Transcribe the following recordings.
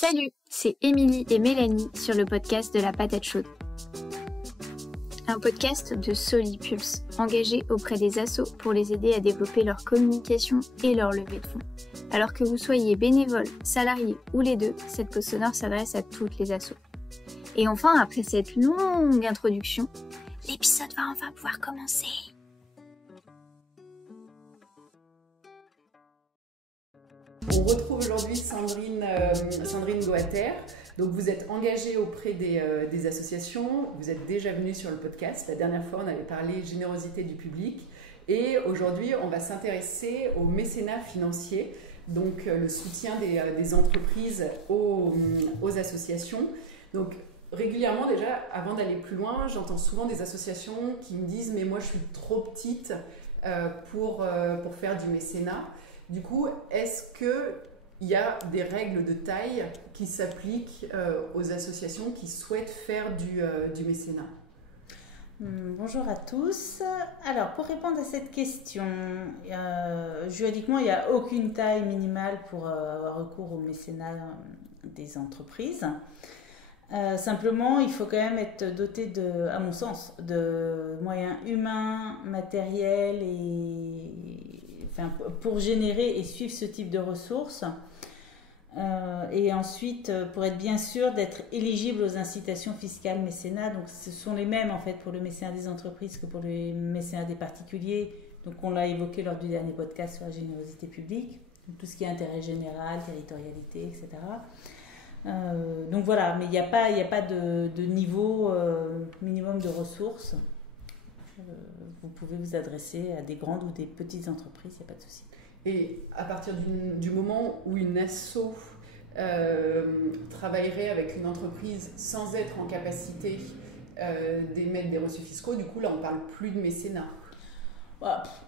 Salut, c'est Émilie et Mélanie sur le podcast de la patate chaude. Un podcast de Solipulse, engagé auprès des assos pour les aider à développer leur communication et leur levée de fonds. Alors que vous soyez bénévole, salarié ou les deux, cette pause sonore s'adresse à toutes les assos. Et enfin, après cette longue introduction, l'épisode va enfin pouvoir commencer. On retrouve aujourd'hui Sandrine Goater. Donc vous êtes engagée auprès des associations, vous êtes déjà venue sur le podcast. La dernière fois, on avait parlé générosité du public. Et aujourd'hui, on va s'intéresser au mécénat financier, donc le soutien des entreprises aux associations. Donc régulièrement déjà, avant d'aller plus loin, j'entends souvent des associations qui me disent « mais moi je suis trop petite pour faire du mécénat ». Du coup, est-ce qu'il y a des règles de taille qui s'appliquent aux associations qui souhaitent faire du mécénat ? Bonjour à tous. Alors, pour répondre à cette question, juridiquement, il n'y a aucune taille minimale pour avoir recours au mécénat des entreprises. Simplement, il faut quand même être doté, à mon sens, de moyens humains, matériels pour générer et suivre ce type de ressources. Et ensuite, pour être bien sûr d'être éligible aux incitations fiscales mécénat. Donc, ce sont les mêmes en fait pour le mécénat des entreprises que pour le mécénat des particuliers. Donc, on l'a évoqué lors du dernier podcast sur la générosité publique. Donc, tout ce qui est intérêt général, territorialité, etc. Donc voilà, mais il n'y a pas de niveau minimum de ressources. Vous pouvez vous adresser à des grandes ou des petites entreprises, il n'y a pas de souci. Et à partir du moment où une asso travaillerait avec une entreprise sans être en capacité d'émettre des reçus fiscaux, du coup là on ne parle plus de mécénat.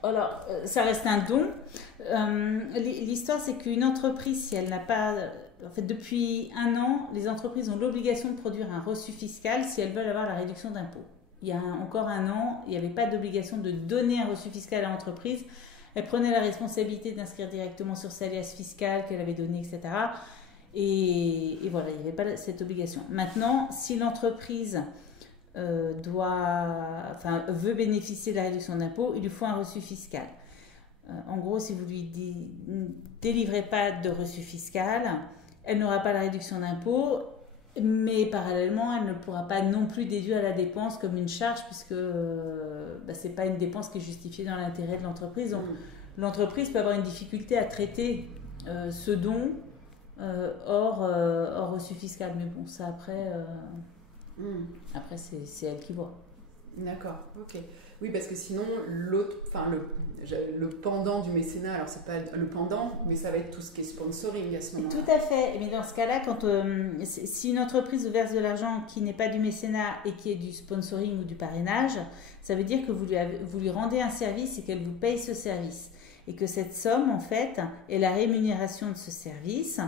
Alors, ça reste un don. L'histoire, c'est qu'une entreprise, si elle n'a pas... En fait, depuis 1 an, les entreprises ont l'obligation de produire un reçu fiscal si elles veulent avoir la réduction d'impôt. Il y a encore 1 an, il n'y avait pas d'obligation de donner un reçu fiscal à l'entreprise. Elle prenait la responsabilité d'inscrire directement sur sa liasse fiscale qu'elle avait donnée, etc. Et voilà, il n'y avait pas cette obligation. Maintenant, si l'entreprise veut bénéficier de la réduction d'impôt, il lui faut un reçu fiscal. En gros, si vous lui délivrez pas de reçu fiscal, elle n'aura pas la réduction d'impôt, mais parallèlement, elle ne pourra pas non plus déduire la dépense comme une charge, puisque ce n'est pas une dépense qui est justifiée dans l'intérêt de l'entreprise. Donc, l'entreprise peut avoir une difficulté à traiter ce don hors reçu fiscal. Mais bon, ça après c'est elle qui voit. D'accord, ok. Oui, parce que sinon, le pendant du mécénat, alors c'est pas le pendant, mais ça va être tout ce qui est sponsoring à ce moment-là. Tout à fait. Mais dans ce cas-là, si une entreprise vous verse de l'argent qui n'est pas du mécénat et qui est du sponsoring ou du parrainage, ça veut dire que vous lui rendez un service et qu'elle vous paye ce service. Et que cette somme, en fait, est la rémunération de ce service.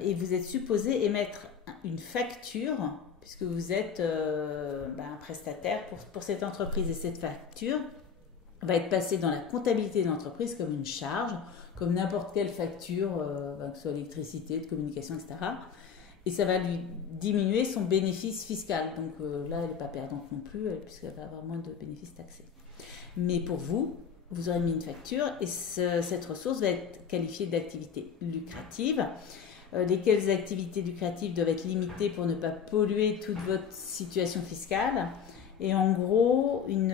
Et vous êtes supposé émettre une facture, puisque vous êtes un prestataire pour cette entreprise. Et cette facture va être passée dans la comptabilité de l'entreprise comme une charge, comme n'importe quelle facture, que ce soit électricité, de communication, etc. Et ça va lui diminuer son bénéfice fiscal. Donc là, elle n'est pas perdante non plus, puisqu'elle va avoir moins de bénéfices taxés. Mais pour vous aurez mis une facture et cette ressource va être qualifiée d'activité lucrative. Lesquelles activités lucratives doivent être limitées pour ne pas polluer toute votre situation fiscale. Et en gros, une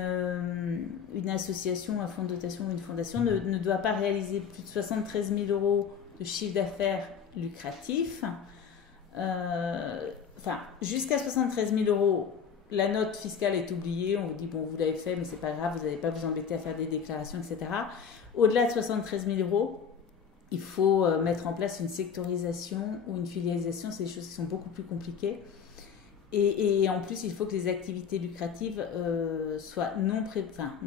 association, un fonds de dotation ou une fondation ne doit pas réaliser plus de 73 000 € de chiffre d'affaires lucratif. Jusqu'à 73 000 €, la note fiscale est oubliée. On vous dit, bon, vous l'avez fait, mais c'est pas grave, vous n'allez pas vous embêter à faire des déclarations, etc. Au-delà de 73 000 €, il faut mettre en place une sectorisation ou une filialisation. C'est des choses qui sont beaucoup plus compliquées. Et en plus, il faut que les activités lucratives soient non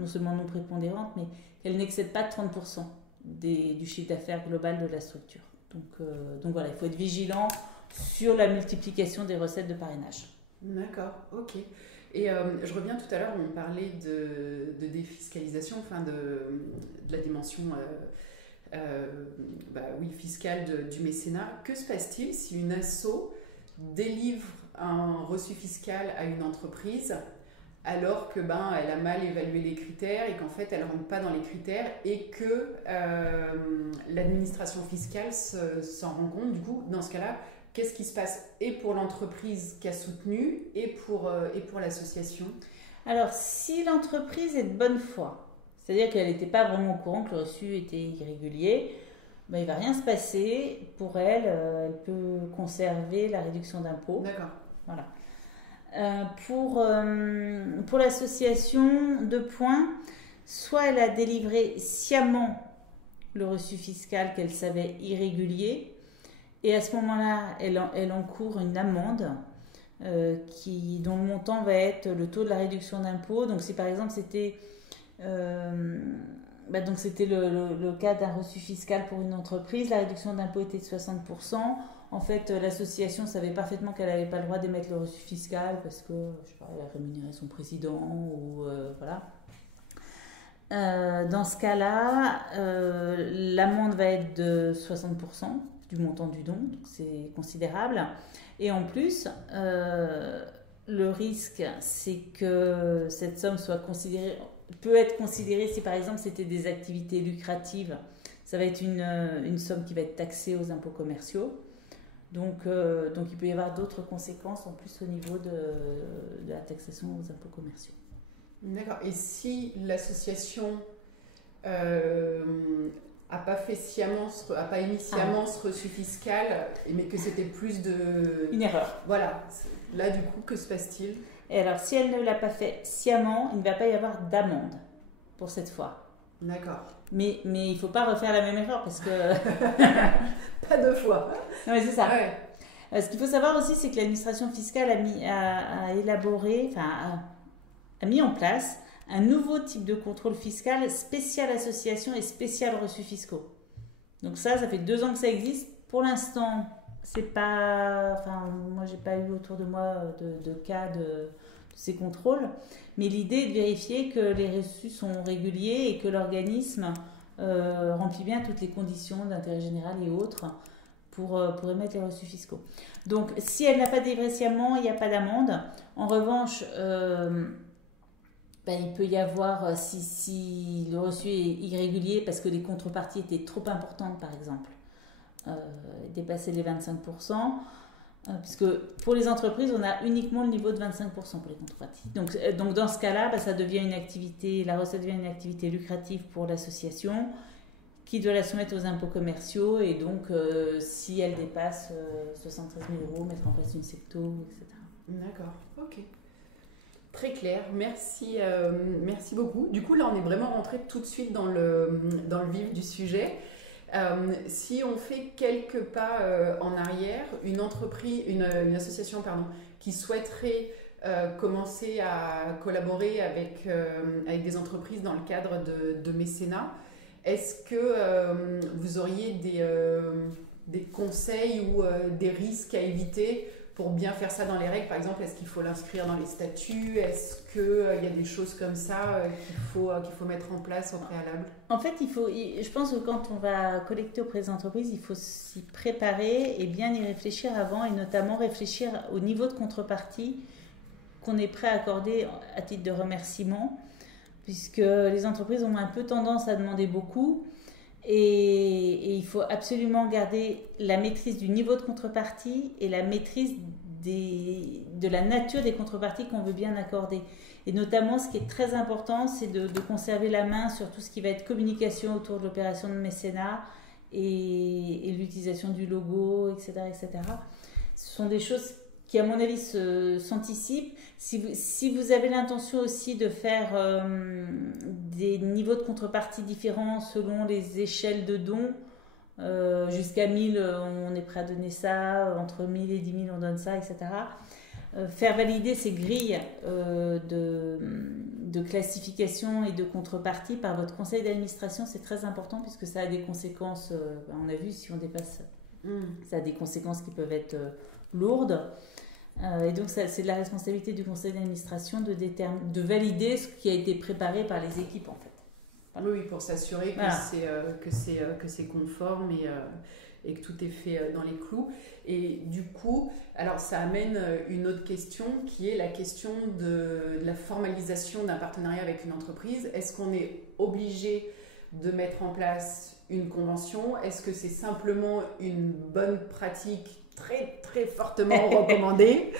seulement non prépondérantes, mais qu'elles n'excèdent pas 30% du chiffre d'affaires global de la structure. Donc voilà, il faut être vigilant sur la multiplication des recettes de parrainage. D'accord, ok. Et je reviens tout à l'heure, on parlait de défiscalisation, de la dimension fiscale du mécénat. Que se passe-t-il si une asso délivre un reçu fiscal à une entreprise alors que elle a mal évalué les critères et qu'en fait elle ne rentre pas dans les critères et que l'administration fiscale s'en rend compte? Du coup, dans ce cas-là, qu'est-ce qui se passe et pour l'entreprise qui a soutenu et pour l'association? Alors, si l'entreprise est de bonne foi, c'est-à-dire qu'elle n'était pas vraiment au courant que le reçu était irrégulier, il ne va rien se passer. Pour elle, elle peut conserver la réduction d'impôt. D'accord. Voilà. Pour l'association, 2 points. Soit elle a délivré sciemment le reçu fiscal qu'elle savait irrégulier, et à ce moment-là, elle encourt une amende dont le montant va être le taux de la réduction d'impôt. Donc si par exemple c'était le cas d'un reçu fiscal pour une entreprise, la réduction d'impôt était de 60%. En fait, l'association savait parfaitement qu'elle n'avait pas le droit d'émettre le reçu fiscal parce que, elle a rémunéré son président ou voilà. Dans ce cas-là, l'amende va être de 60% du montant du don, donc c'est considérable. Et en plus, le risque, c'est que cette somme peut être considérée si par exemple c'était des activités lucratives. Ça va être une somme qui va être taxée aux impôts commerciaux. Donc il peut y avoir d'autres conséquences en plus au niveau de la taxation aux impôts commerciaux. D'accord. Et si l'association a pas émis sciemment ce reçu fiscal, mais que c'était plus une erreur. Voilà. Là, du coup, que se passe-t-il? Et alors, si elle ne l'a pas fait sciemment, il ne va pas y avoir d'amende pour cette fois. D'accord. Mais il ne faut pas refaire la même erreur parce que... Pas 2 fois. Non, mais c'est ça. Ouais. Ce qu'il faut savoir aussi, c'est que l'administration fiscale a mis en place un nouveau type de contrôle fiscal spécial association et spécial reçus fiscaux. Donc ça fait 2 ans que ça existe. Pour l'instant, c'est pas... Enfin, moi, j'ai pas eu autour de moi de cas de ces contrôles. Mais l'idée est de vérifier que les reçus sont réguliers et que l'organisme remplit bien toutes les conditions d'intérêt général et autres pour émettre les reçus fiscaux. Donc, si elle n'a pas délivré sciemment, il n'y a pas d'amende. En revanche, il peut y avoir, si le reçu est irrégulier parce que les contreparties étaient trop importantes, par exemple, dépasser les 25%, puisque pour les entreprises, on a uniquement le niveau de 25% pour les contreparties. Donc dans ce cas-là, ça devient la recette devient une activité lucrative pour l'association qui doit la soumettre aux impôts commerciaux, et donc si elle dépasse 73 000 €, mettre en place une secto, etc. D'accord, ok. Très clair, merci beaucoup. Du coup, là, on est vraiment rentré tout de suite dans le vif du sujet. Si on fait quelques pas en arrière, une association qui souhaiterait commencer à collaborer avec des entreprises dans le cadre de mécénat, est-ce que vous auriez des conseils ou des risques à éviter pour bien faire ça dans les règles? Par exemple, est-ce qu'il faut l'inscrire dans les statuts? Est-ce qu'il y a des choses comme ça qu'il faut mettre en place au préalable? En fait, je pense que quand on va collecter auprès des entreprises, il faut s'y préparer et bien y réfléchir avant, et notamment réfléchir au niveau de contrepartie qu'on est prêt à accorder à titre de remerciement, puisque les entreprises ont un peu tendance à demander beaucoup. Et il faut absolument garder la maîtrise du niveau de contrepartie et la maîtrise de la nature des contreparties qu'on veut bien accorder. Et notamment, ce qui est très important, c'est de conserver la main sur tout ce qui va être communication autour de l'opération de mécénat et l'utilisation du logo, etc., etc. Ce sont des choses qui, à mon avis, s'anticipent. Si vous avez l'intention aussi de faire des niveaux de contrepartie différents selon les échelles de dons, jusqu'à 1000, on est prêt à donner ça, entre 1000 et 10 000, on donne ça, etc. Faire valider ces grilles de classification et de contrepartie par votre conseil d'administration, c'est très important puisque ça a des conséquences, on a vu, si on dépasse, ça a des conséquences qui peuvent être lourdes. Et donc, c'est de la responsabilité du conseil d'administration de valider ce qui a été préparé par les équipes, en fait. Voilà. Oui, pour s'assurer que c'est conforme et que tout est fait dans les clous. Et du coup, alors ça amène une autre question qui est la question de la formalisation d'un partenariat avec une entreprise. Est-ce qu'on est obligé de mettre en place une convention? Est-ce que c'est simplement une bonne pratique très très fortement recommandée?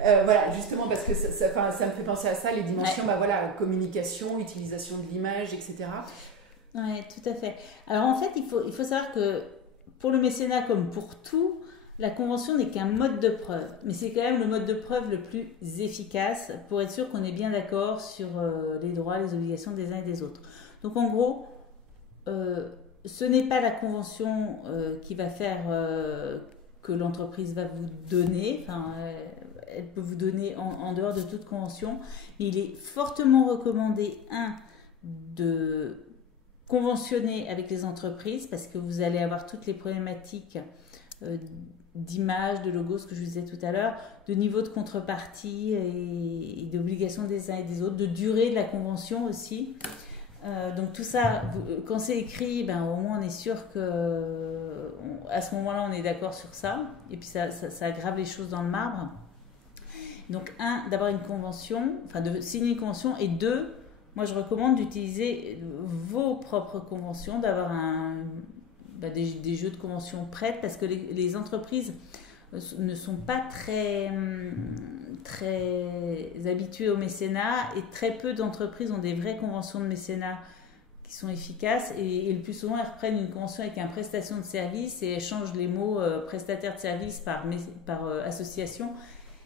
Voilà, justement parce que ça me fait penser à ça, les dimensions, communication, utilisation de l'image, etc. Oui, tout à fait. Alors en fait, il faut savoir que pour le mécénat comme pour tout, la convention n'est qu'un mode de preuve, mais c'est quand même le mode de preuve le plus efficace pour être sûr qu'on est bien d'accord sur les droits, les obligations des uns et des autres. Donc en gros, ce n'est pas la convention qui va faire que l'entreprise va vous donner, elle peut vous donner en dehors de toute convention, mais il est fortement recommandé, de conventionner avec les entreprises parce que vous allez avoir toutes les problématiques d'image, de logo, ce que je vous disais tout à l'heure, de niveau de contrepartie et d'obligations des uns et des autres, de durée de la convention aussi. Donc tout ça, quand c'est écrit, au moins on est sûr qu'à ce moment-là on est d'accord sur ça, et puis ça aggrave les choses dans le marbre. Donc d'avoir une convention, de signer une convention, et deux, moi je recommande d'utiliser vos propres conventions, d'avoir des jeux de convention prêtes, parce que les entreprises ne sont pas très habituées au mécénat, et très peu d'entreprises ont des vraies conventions de mécénat qui sont efficaces, et le plus souvent elles reprennent une convention avec un prestation de service et elles changent les mots prestataire de service par association,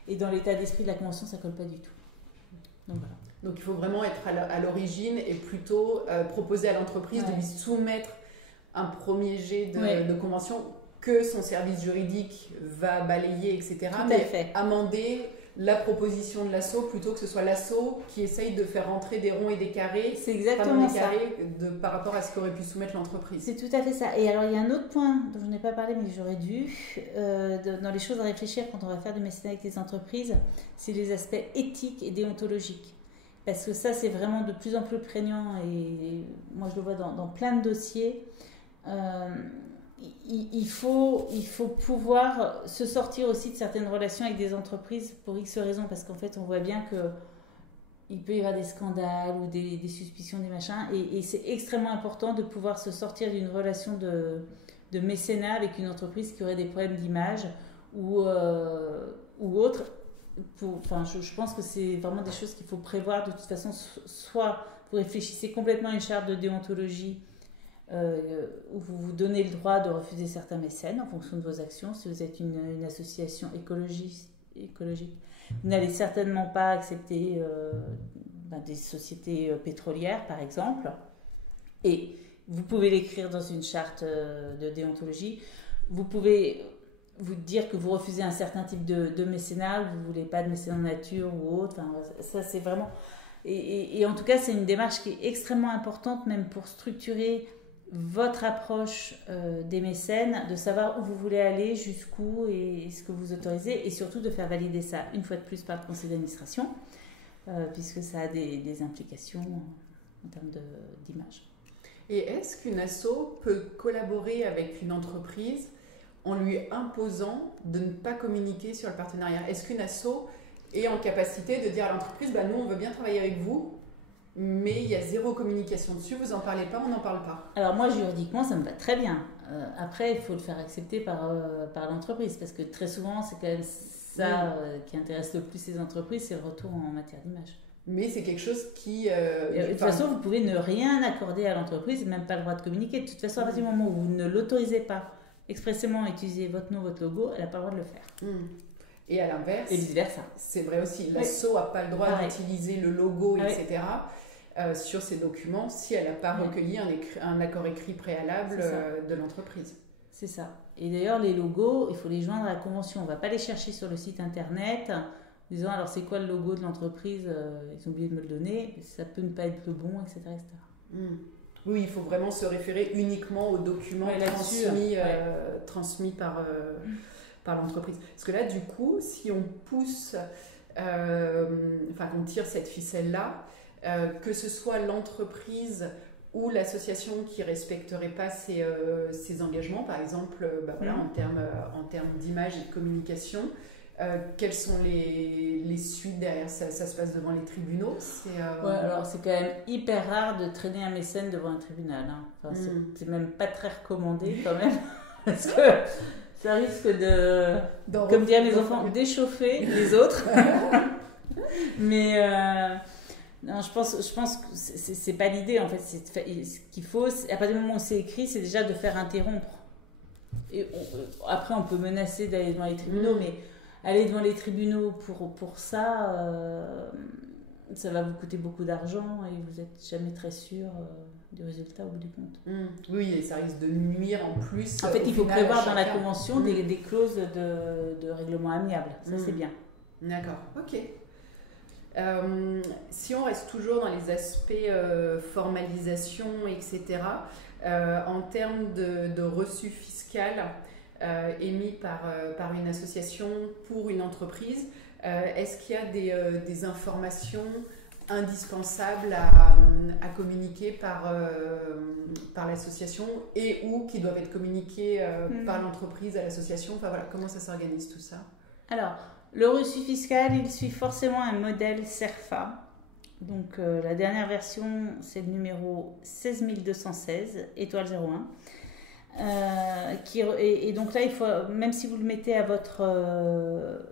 et dans l'état d'esprit de la convention ça colle pas du tout. Donc voilà. Donc il faut vraiment être à l'origine et plutôt proposer à l'entreprise de lui soumettre un premier jet de convention que son service juridique va balayer, etc. Mais amender la proposition de l'asso plutôt que ce soit l'asso qui essaye de faire rentrer des ronds et des carrés. C'est exactement ça. Par rapport à ce qu'aurait pu soumettre l'entreprise. C'est tout à fait ça. Et alors il y a un autre point dont je n'ai pas parlé mais j'aurais dû, dans les choses à réfléchir quand on va faire du mécénat avec les entreprises, c'est les aspects éthiques et déontologiques. Parce que ça c'est vraiment de plus en plus prégnant, et moi je le vois dans plein de dossiers. Il faut pouvoir se sortir aussi de certaines relations avec des entreprises pour X raisons, parce qu'en fait on voit bien qu'il peut y avoir des scandales ou des suspicions, des machins, et c'est extrêmement important de pouvoir se sortir d'une relation de mécénat avec une entreprise qui aurait des problèmes d'image ou autre. Je pense que c'est vraiment des choses qu'il faut prévoir de toute façon. Soit vous réfléchissez complètement à une charte de déontologie où vous vous donnez le droit de refuser certains mécènes en fonction de vos actions. Si vous êtes une association écologique, vous n'allez certainement pas accepter des sociétés pétrolières, par exemple. Et vous pouvez l'écrire dans une charte de déontologie. Vous pouvez vous dire que vous refusez un certain type de mécénat, vous ne voulez pas de mécénat nature ou autre. Ça, c'est vraiment... Et en tout cas, c'est une démarche qui est extrêmement importante, même pour structurer votre approche des mécènes, de savoir où vous voulez aller, jusqu'où et ce que vous autorisez, et surtout de faire valider ça une fois de plus par le conseil d'administration, puisque ça a des implications en termes d'image. Et est-ce qu'une asso peut collaborer avec une entreprise en lui imposant de ne pas communiquer sur le partenariat? Est-ce qu'une asso est en capacité de dire à l'entreprise, nous on veut bien travailler avec vous, mais il y a zéro communication dessus, vous en parlez pas, on n'en parle pas? Alors moi juridiquement ça me va très bien. Après il faut le faire accepter par l'entreprise, parce que très souvent c'est quand même ça qui intéresse le plus les entreprises, c'est le retour en matière d'image. Mais c'est quelque chose qui... de toute façon vous pouvez ne rien accorder à l'entreprise, même pas le droit de communiquer. De toute façon à partir du moment où vous ne l'autorisez pas expressément à utiliser votre nom, votre logo, elle n'a pas le droit de le faire. Et à l'inverse, et vice-versa. C'est vrai aussi, l'asso n'a pas le droit d'utiliser le logo, etc. Sur ses documents si elle n'a pas recueilli un accord écrit préalable de l'entreprise. C'est ça. Et d'ailleurs, les logos, il faut les joindre à la convention. On ne va pas les chercher sur le site internet en disant alors c'est quoi le logo de l'entreprise, ils ont oublié de me le donner, ça peut ne pas être le bon, etc. Oui, il faut vraiment se référer uniquement aux documents transmis par l'entreprise. Parce que là, du coup, si on pousse, qu'on tire cette ficelle-là, que ce soit l'entreprise ou l'association qui ne respecterait pas ses engagements, par exemple en termes d'image et de communication. Quelles sont les suites derrière ça? Ça se passe devant les tribunaux? Ouais, alors c'est quand même hyper rare de traîner un mécène devant un tribunal. Hein. Enfin, c'est même pas très recommandé quand même, parce que ça risque de, comme diraient mes enfants, d'échauffer les autres. Mais non, je pense que c'est pas l'idée en fait. Ce qu'il faut, à partir du moment où c'est écrit, c'est déjà de faire interrompre. Et après, on peut menacer d'aller devant les tribunaux, mais aller devant les tribunaux pour ça, ça va vous coûter beaucoup d'argent et vous n'êtes jamais très sûr du résultat au bout du compte. Oui, et ça risque de nuire en plus. En fait, il faut prévoir dans la convention des clauses de règlement amiable. Ça, c'est bien. D'accord, ok. Si on reste toujours dans les aspects formalisation, etc., en termes de reçu fiscal émis par une association pour une entreprise, est-ce qu'il y a des informations indispensables à communiquer par l'association et ou qui doivent être communiquées par l'entreprise à l'association? Enfin voilà, comment ça s'organise tout ça? Alors, le reçu fiscal, il suit forcément un modèle CERFA. Donc, la dernière version, c'est le numéro 16216, étoile 01. Et donc là, il faut, même si vous le mettez à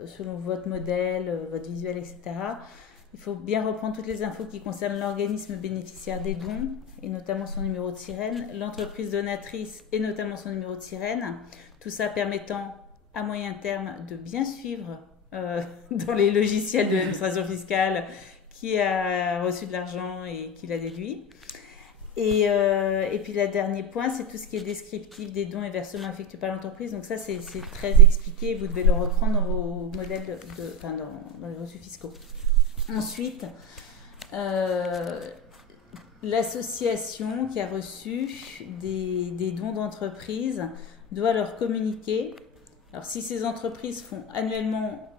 selon votre modèle, votre visuel, etc., il faut bien reprendre toutes les infos qui concernent l'organisme bénéficiaire des dons, et notamment son numéro de sirène, l'entreprise donatrice et notamment son numéro de sirène, tout ça permettant à moyen terme de bien suivre dans les logiciels de l'administration fiscale qui a reçu de l'argent et qui l'a déduit. Et puis le dernier point, c'est tout ce qui est descriptif des dons et versements effectués par l'entreprise. Donc ça, c'est très expliqué. Vous devez le reprendre dans vos modèles, dans les reçus fiscaux. Ensuite, l'association qui a reçu des dons d'entreprise doit leur communiquer. Alors si ces entreprises font annuellement,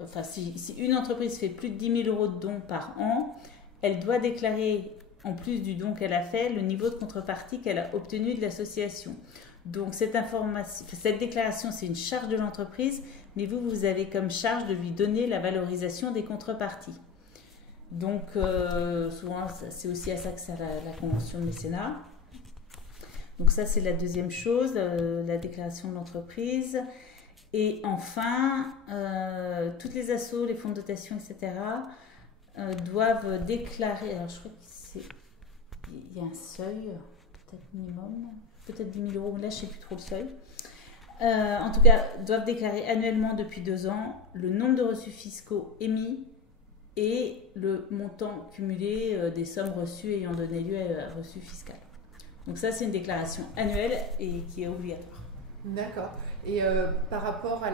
enfin si une entreprise fait plus de 10 000 euros de dons par an, elle doit déclarer, en plus du don qu'elle a fait, le niveau de contrepartie qu'elle a obtenu de l'association. Donc cette déclaration, c'est une charge de l'entreprise, mais vous avez comme charge de lui donner la valorisation des contreparties. Donc souvent, c'est aussi à ça que sert la convention de mécénat. Donc ça, c'est la deuxième chose, la déclaration de l'entreprise. Et enfin, toutes les assos, les fonds de dotation, etc., doivent déclarer, alors je crois qu'il y a un seuil, peut-être minimum, peut-être 10 000 euros, mais là je ne sais plus trop le seuil. En tout cas, doivent déclarer annuellement depuis 2 ans le nombre de reçus fiscaux émis et le montant cumulé des sommes reçues ayant donné lieu à reçu fiscal. Donc ça, c'est une déclaration annuelle et qui est obligatoire. D'accord. Et par rapport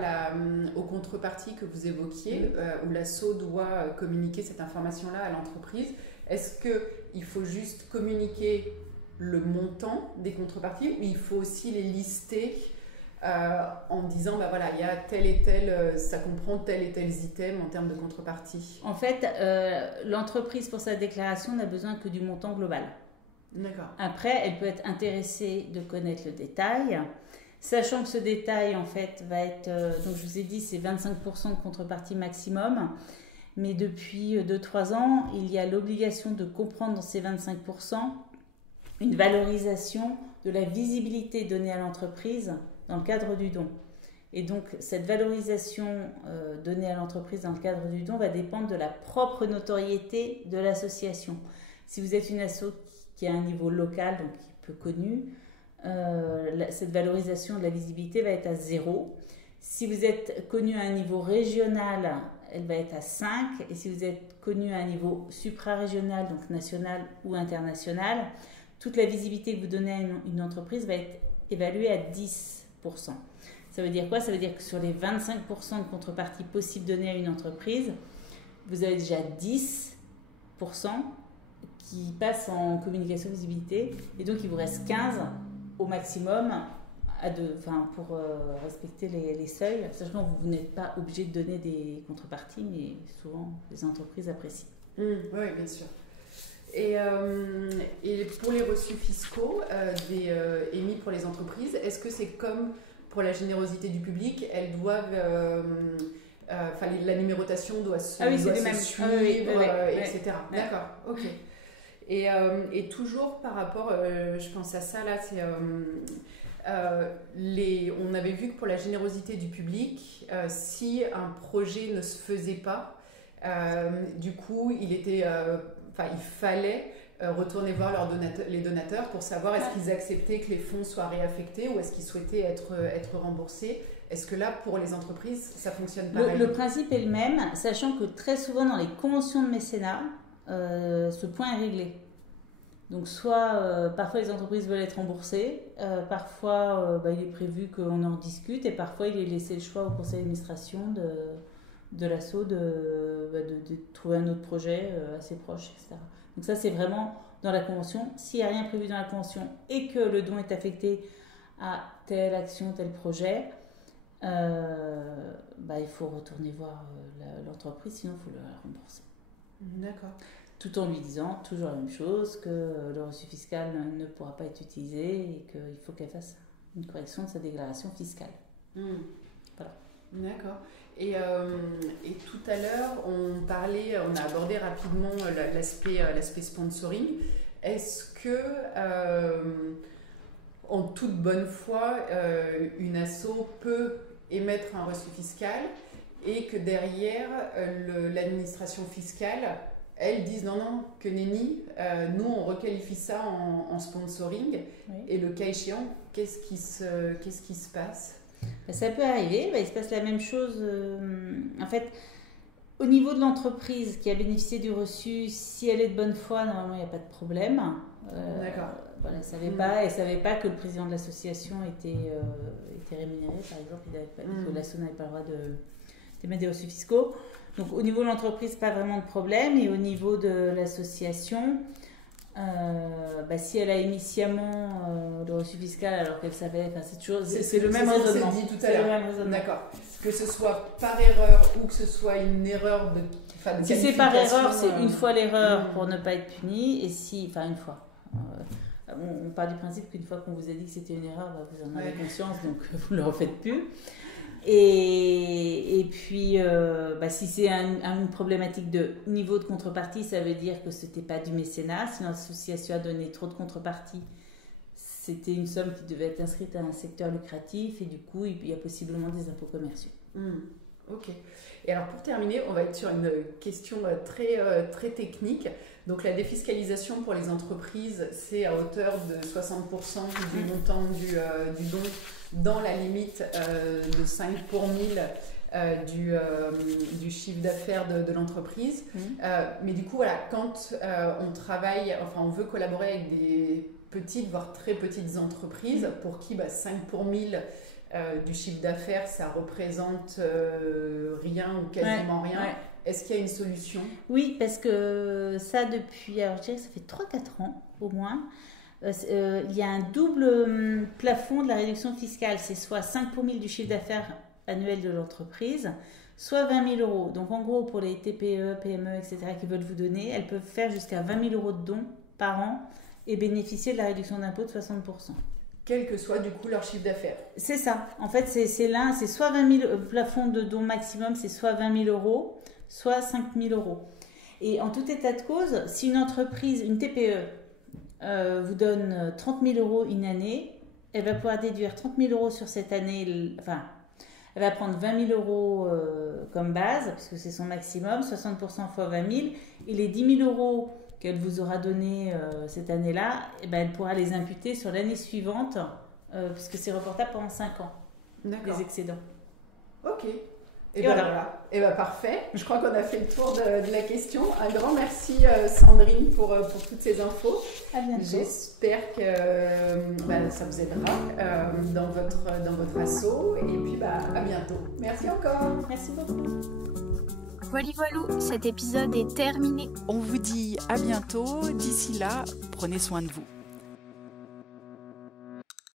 aux contreparties que vous évoquiez, où l'asso doit communiquer cette information-là à l'entreprise, est-ce qu'il faut juste communiquer le montant des contreparties ou il faut aussi les lister en disant, bah voilà, il y a tel et tel, ça comprend tel et tel item en termes de contrepartie? En fait, l'entreprise pour sa déclaration n'a besoin que du montant global. D'accord. Après, elle peut être intéressée de connaître le détail, sachant que ce détail, en fait, va être... donc, je vous ai dit, c'est 25% de contrepartie maximum. Mais depuis 2-3 ans, il y a l'obligation de comprendre dans ces 25% une valorisation de la visibilité donnée à l'entreprise dans le cadre du don. Et donc, cette valorisation donnée à l'entreprise dans le cadre du don va dépendre de la propre notoriété de l'association. Si vous êtes une asso qui a un niveau local, donc peu connu, cette valorisation de la visibilité va être à 0. Si vous êtes connu à un niveau régional, elle va être à 5. Et si vous êtes connu à un niveau suprarégional, donc national ou international, toute la visibilité que vous donnez à une entreprise va être évaluée à 10%. Ça veut dire quoi? Ça veut dire que sur les 25% de contrepartie possibles données à une entreprise, vous avez déjà 10% qui passent en communication visibilité. Et donc, il vous reste 15 au maximum pour respecter les seuils. Sachant que vous n'êtes pas obligé de donner des contreparties, mais souvent, les entreprises apprécient. Oui, bien sûr. Et pour les reçus fiscaux émis pour les entreprises, est-ce que c'est comme pour la générosité du public, elles doivent... la numérotation doit se, suivre, etc. Ouais. D'accord, ok. Et toujours par rapport, je pense à ça là, c'est... on avait vu que pour la générosité du public, si un projet ne se faisait pas, du coup, il fallait retourner voir les donateurs pour savoir est-ce qu'ils acceptaient que les fonds soient réaffectés ou est-ce qu'ils souhaitaient être remboursés. Est-ce que là, pour les entreprises, ça fonctionne pareil ? Le principe est le même, sachant que très souvent dans les conventions de mécénat, ce point est réglé. Donc soit parfois les entreprises veulent être remboursées, parfois il est prévu qu'on en discute et parfois il est laissé le choix au conseil d'administration de l'asso de trouver un autre projet assez proche, etc. Donc ça c'est vraiment dans la convention. S'il n'y a rien prévu dans la convention et que le don est affecté à telle action, tel projet, il faut retourner voir l'entreprise, sinon il faut le rembourser. D'accord. Tout en lui disant toujours la même chose, que le reçu fiscal ne pourra pas être utilisé et qu'il faut qu'elle fasse une correction de sa déclaration fiscale. Voilà. D'accord. Et tout à l'heure, on a abordé rapidement l'aspect sponsoring. Est-ce que, en toute bonne foi, une asso peut émettre un reçu fiscal et que derrière, l'administration fiscale, elles disent non, que nenni, nous on requalifie ça en sponsoring, oui. Et le cas échéant, qu'est-ce qui se passe ? Ça peut arriver, il se passe la même chose. En fait, au niveau de l'entreprise qui a bénéficié du reçu, si elle est de bonne foi, normalement il n'y a pas de problème. D'accord. Voilà, elle ne savait pas que le président de l'association était rémunéré, par exemple, que l'asso n'avait pas le droit d'émettre des reçus fiscaux. Donc au niveau de l'entreprise, pas vraiment de problème. Et au niveau de l'association, si elle a émis sciemment le reçu fiscal alors qu'elle savait, c'est le même raisonnement. C'est dit tout à l'heure. D'accord. Que ce soit par erreur ou que ce soit une erreur de si c'est par erreur, c'est une fois l'erreur pour ne pas être puni. Et une fois. On part du principe qu'une fois qu'on vous a dit que c'était une erreur, vous en avez conscience, donc vous ne le refaites plus. Et puis, si c'est une problématique de niveau de contrepartie, ça veut dire que ce n'était pas du mécénat. Si l'association a donné trop de contrepartie, c'était une somme qui devait être inscrite à un secteur lucratif et du coup, il y a possiblement des impôts commerciaux. Ok. Et alors, pour terminer, on va être sur une question très, très technique. Donc, la défiscalisation pour les entreprises, c'est à hauteur de 60% du montant du don, dans la limite de 5 pour 1000 du chiffre d'affaires de l'entreprise. Mais du coup, voilà, quand on travaille, on veut collaborer avec des petites, voire très petites entreprises, pour qui 5 pour 1000 du chiffre d'affaires, ça représente rien ou quasiment rien. Ouais. Est-ce qu'il y a une solution ? Oui, parce que ça depuis, alors je dirais que ça fait 3-4 ans au moins, il y a un double plafond de la réduction fiscale. C'est soit 5 pour 1000 du chiffre d'affaires annuel de l'entreprise, soit 20 000 euros. Donc en gros, pour les TPE, PME, etc. qui veulent vous donner, elles peuvent faire jusqu'à 20 000 euros de dons par an et bénéficier de la réduction d'impôt de 60%. Quel que soit du coup leur chiffre d'affaires. C'est ça. En fait, c'est soit 20 000, plafond de dons maximum, c'est soit 20 000 euros, soit 5 000 euros. Et en tout état de cause, si une entreprise, une TPE, vous donne 30 000 euros une année, elle va pouvoir déduire 30 000 euros sur cette année, elle va prendre 20 000 euros comme base, puisque c'est son maximum, 60% fois 20 000, et les 10 000 euros qu'elle vous aura donné cette année-là, elle pourra les imputer sur l'année suivante, puisque c'est reportable pendant 5 ans, les excédents. Ok. Et voilà. Et parfait. Je crois qu'on a fait le tour de la question. Un grand merci Sandrine pour toutes ces infos. À bientôt. J'espère que ça vous aidera dans votre asso. Et puis à bientôt. Merci encore. Merci beaucoup. Voilà, cet épisode est terminé. On vous dit à bientôt. D'ici là, prenez soin de vous.